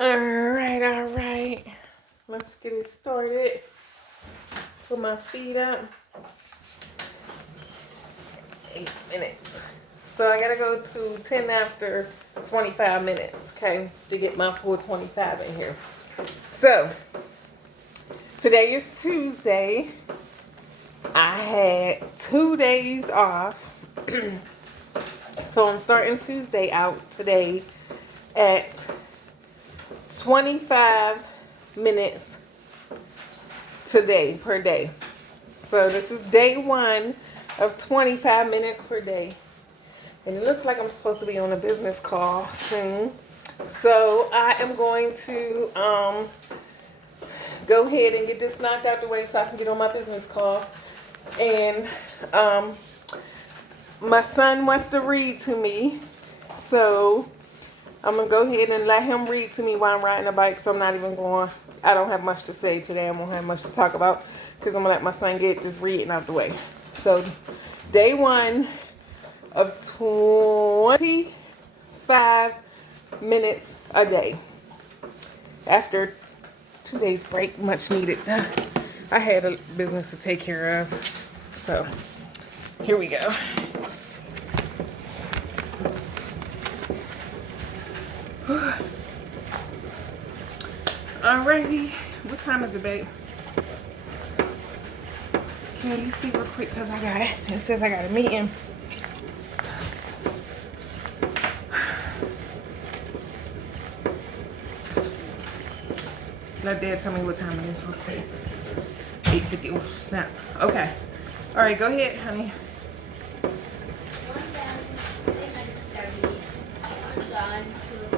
All right. Let's get it started. Put my feet up. 8 minutes. So I gotta go to 10 after 25 minutes, okay, to get my full 25 in here. So today is Tuesday. I had 2 days off. So I'm starting Tuesday out today at 25 minutes today per day. So this is day one of 25 minutes per day. And it looks like I'm supposed to be on a business call soon. So I am going to go ahead and get this knocked out the way so I can get on my business call. And my son wants to read to me. So I'm going to go ahead and let him read to me while I'm riding a bike. So I'm not even going, I don't have much to say today. I won't have much to talk about because I'm going to let my son get this reading out the way. So day one of 25 minutes a day. After 2 days break, much needed. I had a business to take care of. So here we go. Alrighty, what time is it, babe? Can you see real quick? Because I got it. It says I got a meeting. Let Dad tell me what time it is real quick. 8:50. Oh, snap. Okay. Alright, go ahead, honey. 1,370. 1 John 2,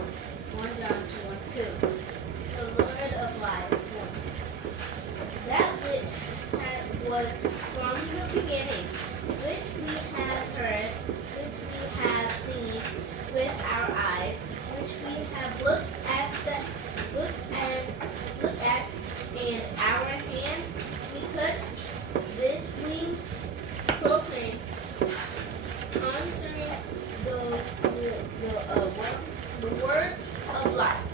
1 John 2, 1, 2. The Lord of life, 1. That which was from the beginning, which we have heard, which we have seen with our eyes, which we have looked at, and our hands we touched. This we proclaim concerning the word of life.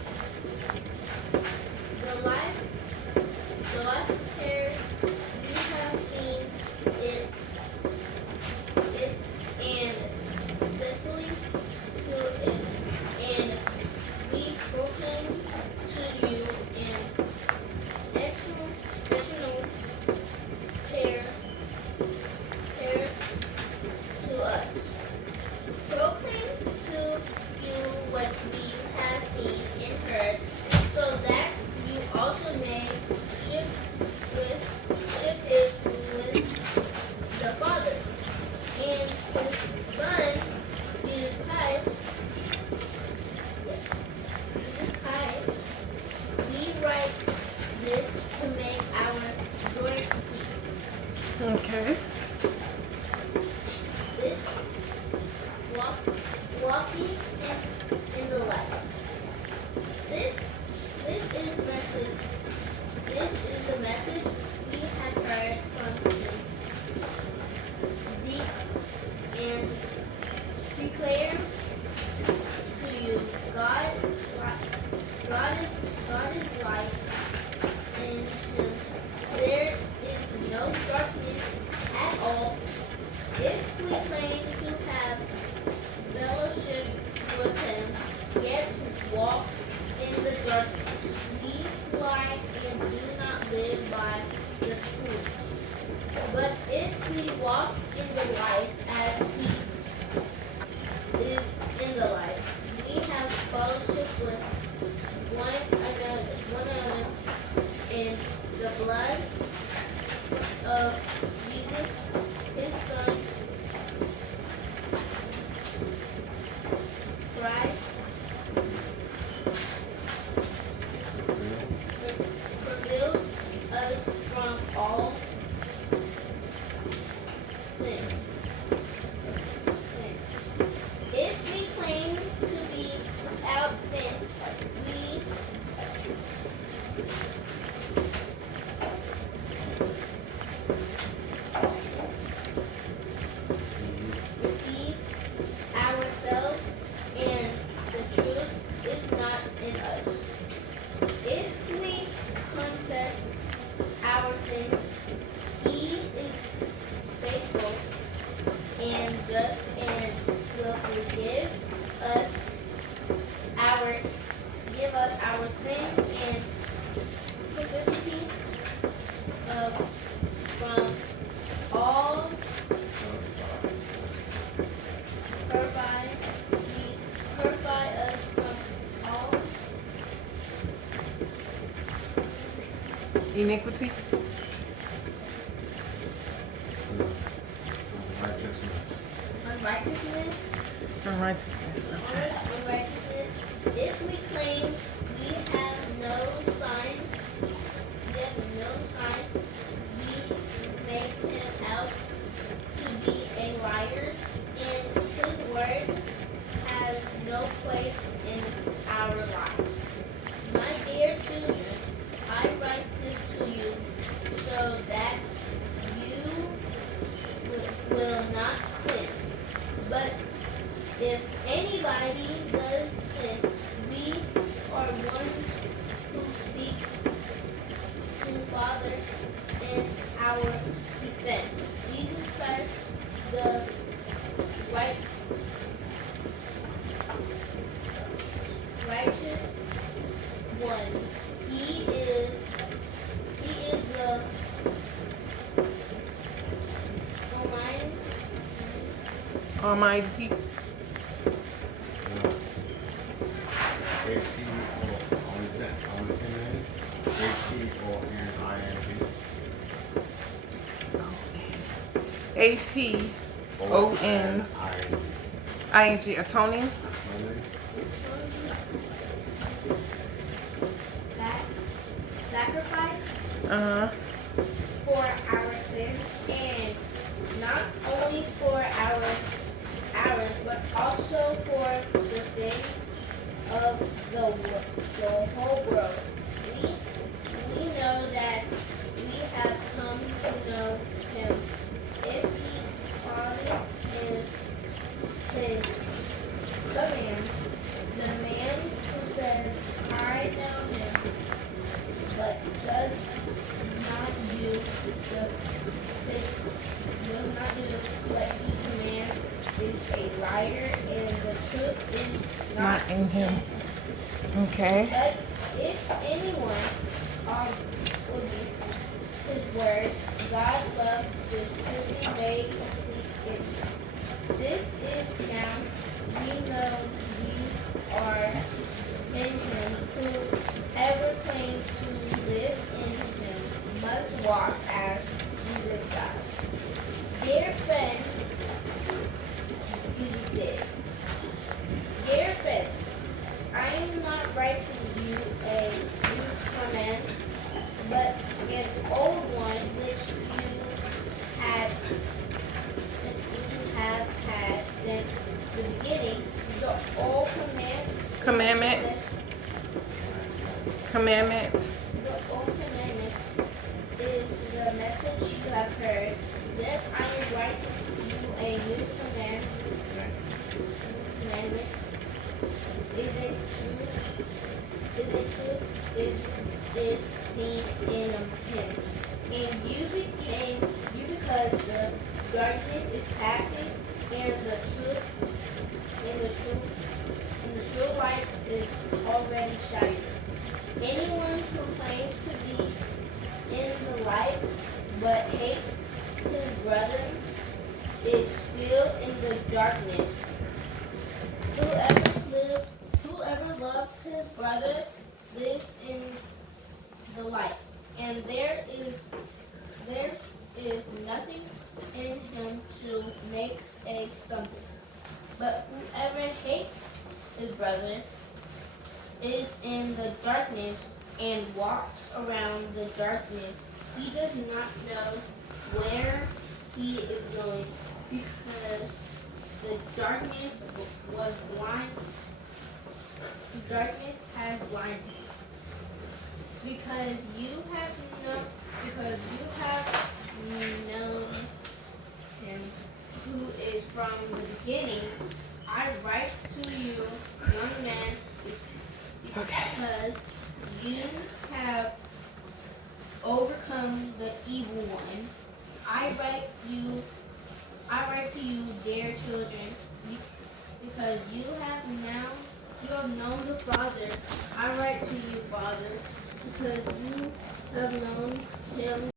The life there we have seen it and simply to it, and we proclaim to you an excellent pair to us. Proclaim to you what we have seen and heard, so that you also may ship is with the Father and His Son, Jesus Christ. Jesus Christ. We write this to make our joy complete. Okay. This walking in the light. This is message. This is the message we have heard from you, and declare to you. God is light, in Him there is no darkness at all. If we claim to have fellowship with Him, yet walk in the darkness, we lie and do not live by the truth. But if we walk in the light as He is in the light, we have fellowship with one another, and the blood of Jesus, His Son, Christ, forgives us from all sin. If we claim to be without sin, we deceive ourselves, and the truth is not in us. sins, He is faithful and just and will us our give us our sins and forgiveness from all purify us from all Iniquity. unrighteousness. Unrighteousness. Okay. Unrighteousness. If we claim we have no sign, we make him out to be a liar, and his word has no place in our lives. My dear children, I write this to you so that you will not sin. But if anybody does sin, we are ones who speak to Father in our defense. Jesus Christ, the right, righteous one. He is the Almighty. ATONING. Atoning. sacrifice Uh-huh. for our sins, and not only for ours, but also for the sins of the whole world. We know that we have come to know Him if He follows His command. The man who says, "I know Him," but does not do what he commands is a liar, and the truth is Not in him. Okay. But if anyone obeys his word, God loves is truly made complete in him. This is now we know we are in him. Whoever claims to live in him must walk as Jesus does. Dear friends, Jesus did. Dear friends, I am not writing you a new command, but an old one which you have had since the beginning. The old Commandment. The old commandment is the message you have heard. Yes, I am writing you a new commandment. Is it true? Is seen in him. And you because the darkness is passing and the true light is already shining. Anyone who claims to be in the light but hates his brother is still in the darkness. Whoever loves his brother lives in the light, and there is nothing in him to make a stumble. But whoever hates his brother is in the darkness and walks around the darkness. He does not know where he is going because the darkness has blinded him. Because you have known him who is from the beginning, I write to you, young man, because you have overcome the evil one. I write to you, dear children, because you have known the Father. I write to you, fathers, because you have known him